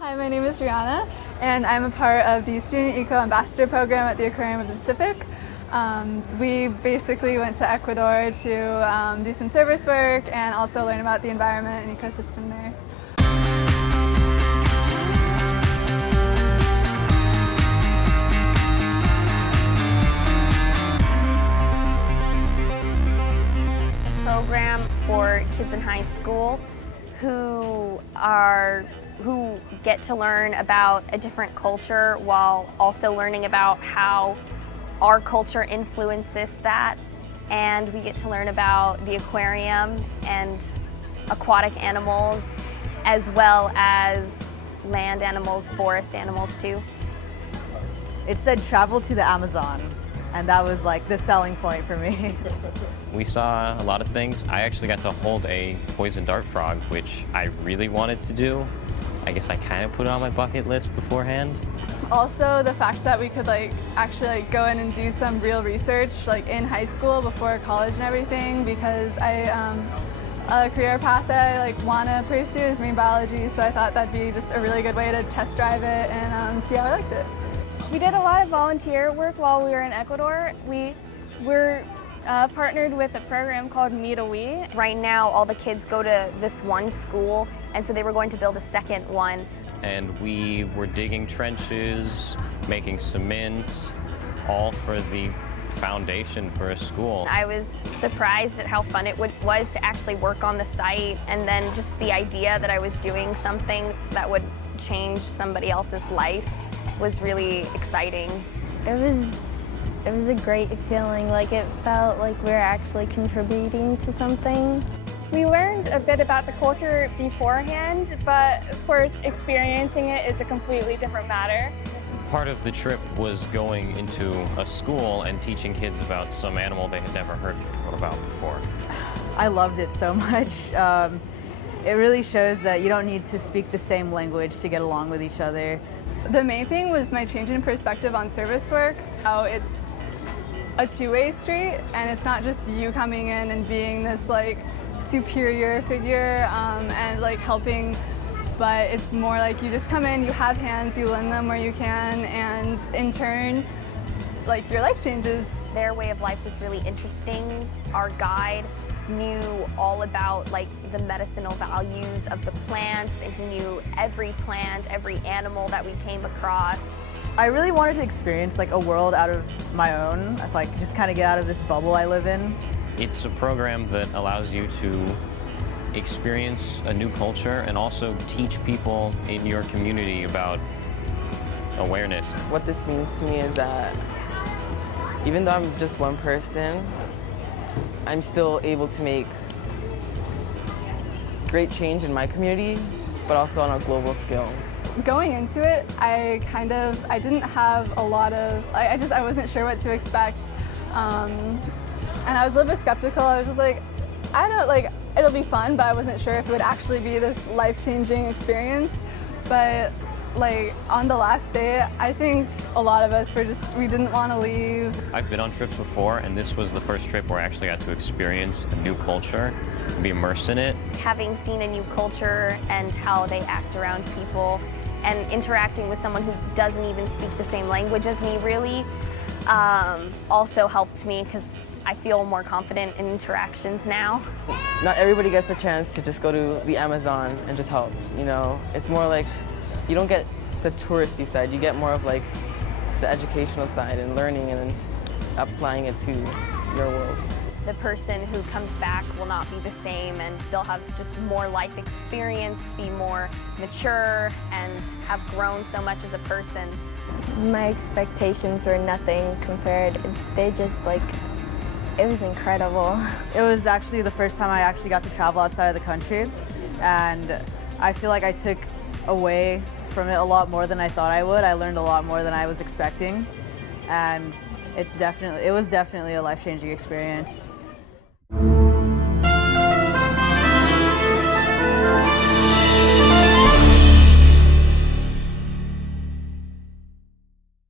Hi, my name is Rihanna, and I'm a part of the Student Eco Ambassador Program at the Aquarium of the Pacific. We basically went to Ecuador to do some service work and also learn about the environment and ecosystem there. Program for kids in high school who get to learn about a different culture while also learning about how our culture influences that, and we get to learn about the aquarium and aquatic animals as well as land animals, forest animals too. It said travel to the Amazon, and that was like the selling point for me. We saw a lot of things. I actually got to hold a poison dart frog, which I really wanted to do. I guess I kind of put it on my bucket list beforehand. Also, the fact that we could actually go in and do some real research in high school before college and everything, because a career path that I want to pursue is marine biology, so I thought that'd be just a really good way to test drive it and see how I liked it. We did a lot of volunteer work while we were in Ecuador. We were partnered with a program called Meet a We. Right now, all the kids go to this one school, and so they were going to build a second one. And we were digging trenches, making cement, all for the foundation for a school. I was surprised at how fun it was to actually work on the site, and then just the idea that I was doing something that would change somebody else's life was really exciting. It was a great feeling. It felt like we were actually contributing to something. We learned a bit about the culture beforehand, but of course experiencing it is a completely different matter. Part of the trip was going into a school and teaching kids about some animal they had never heard about before. I loved it so much. It really shows that you don't need to speak the same language to get along with each other. The main thing was my change in perspective on service work, how it's a two-way street, and it's not just you coming in and being this superior figure and helping, but it's more like you just come in, you have hands, you lend them where you can, and in turn, your life changes. Their way of life was really interesting. Our guide knew all about the medicinal values of the plants, and he knew every plant, every animal that we came across. I really wanted to experience a world out of my own, just kind of get out of this bubble I live in. It's a program that allows you to experience a new culture and also teach people in your community about awareness. What this means to me is that even though I'm just one person, I'm still able to make great change in my community, but also on a global scale. Going into it, I didn't have a lot of, I wasn't sure what to expect. And I was a little bit skeptical. I was just it'll be fun, but I wasn't sure if it would actually be this life-changing experience. But on the last day, I think a lot of us we didn't want to leave. I've been on trips before, and this was the first trip where I actually got to experience a new culture and be immersed in it. Having seen a new culture and how they act around people, and interacting with someone who doesn't even speak the same language as me really also helped me, because I feel more confident in interactions now. Not everybody gets the chance to just go to the Amazon and just help, It's more you don't get the touristy side, you get more of the educational side and learning and then applying it to your world. The person who comes back will not be the same, and they'll have just more life experience, be more mature, and have grown so much as a person. My expectations were nothing compared. They just it was incredible. It was actually the first time I actually got to travel outside of the country, and I feel like I took away from it a lot more than I thought I would. I learned a lot more than I was expecting, and it was definitely a life-changing experience.